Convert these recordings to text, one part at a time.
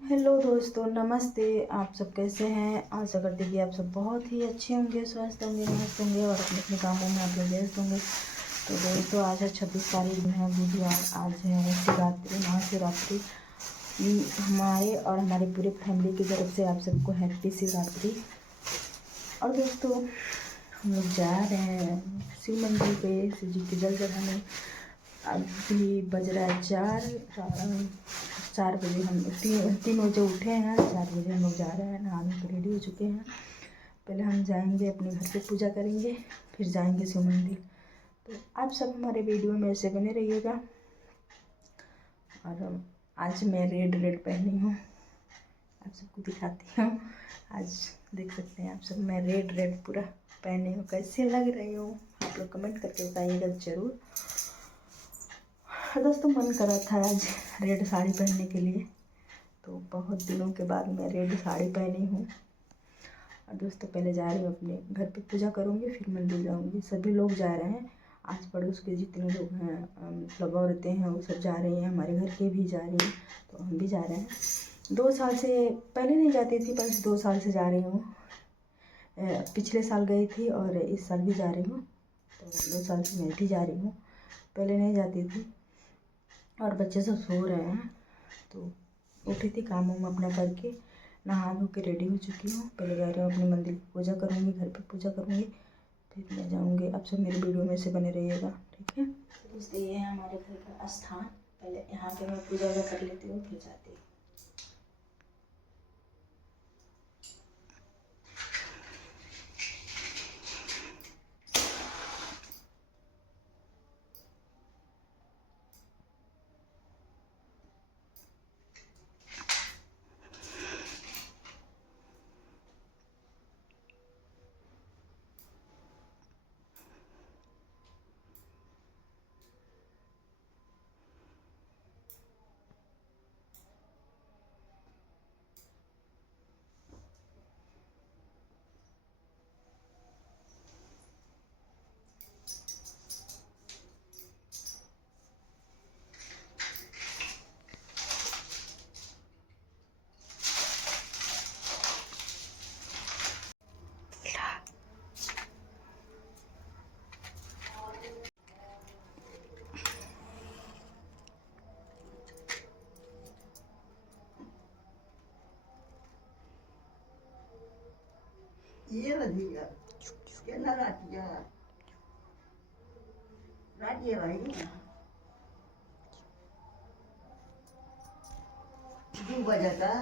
हेलो दोस्तों, नमस्ते। आप सब कैसे हैं? आशा करते कि आप सब बहुत ही अच्छे होंगे, स्वस्थ होंगे, मस्त होंगे और अपने अपने कामों में आप लोग व्यस्त होंगे। तो दोस्तों, आज है 26 तारीख है बुधवार। आज है शिवरात्रि, महाशिवरात्रि। हमारे और हमारे पूरे फैमिली की तरफ से आप सबको हैप्पी शिवरात्रि। और दोस्तों, हम लोग जा रहे हैं शिव मंदिर पे शिव जी के जल चढ़ाने। अभी बज रहा है 4 बजे। हम 3 बजे उठे हैं, 4 बजे हम लोग जा रहे हैं, नहा के रेडी हो चुके हैं। पहले हम जाएंगे अपने घर पे पूजा करेंगे, फिर जाएंगे शिव मंदिर। तो आप सब हमारे वीडियो में ऐसे बने रहिएगा। और आज मैं रेड रेड पहनी हूँ, आप सबको दिखाती हूँ। आज देख सकते हैं आप सब, मैं रेड रेड पूरा पहनी हूँ। कैसी लग रही हूँ आप लोग कमेंट करके बताइएगा ज़रूर। दोस्तों, मन कर रहा था आज रेड साड़ी पहनने के लिए, तो बहुत दिनों के बाद मैं रेड साड़ी पहनी हूँ। और दोस्तों, पहले जा रही हूँ अपने घर पे पूजा करूँगी, फिर मंदिर जाऊँगी। सभी लोग जा रहे हैं, आस पड़ोस के जितने लोग हैं, मतलब औरतें हैं, वो सब जा रही हैं, हमारे घर के भी जा रही हैं, तो हम भी जा रहे हैं। 2 साल से पहले नहीं जाती थी, बस 2 साल से जा रही हूँ। पिछले साल गई थी और इस साल भी जा रही हूँ, तो 2 साल से मैं भी जा रही हूँ। पहले नहीं जाती थी। और बच्चे सब सो रहे हैं, तो उठी थी काम वाम अपना करके, नहा धो के रेडी हो चुकी हूँ। पहले जा रही हूँ अपने मंदिर की पूजा करूँगी, घर पे पूजा करूँगी, फिर मैं जाऊँगी। आप सब मेरे वीडियो में से बने रहिएगा, ठीक है। दोस्तों, ये है हमारे घर का स्थान। पहले यहाँ पे मैं पूजा कर लेती हूँ, फिर जाती हूँ। ये रधिया ये ना रातिया रातिया भाई 2 बजे का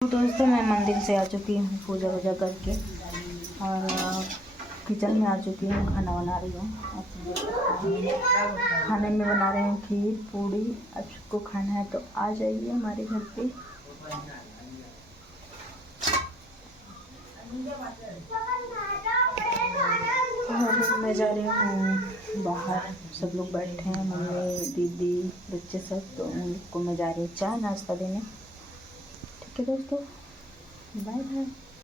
दोस्तों मैं मंदिर से आ चुकी हूँ पूजा वूजा करके और किचन में आ चुकी हूँ। खाना बना रही हूँ। खाने में बना रहे हैं खीर पूड़ी। आपको खाना है तो आ जाइए हमारे घर पे। और मैं जा रही हूँ बाहर। सब लोग बैठे हैं, मम्मी दीदी बच्चे सब, तो उन लोग को मैं जा रही हूँ चाय नाश्ता देने। ठीक है दोस्तों, बाय बाय।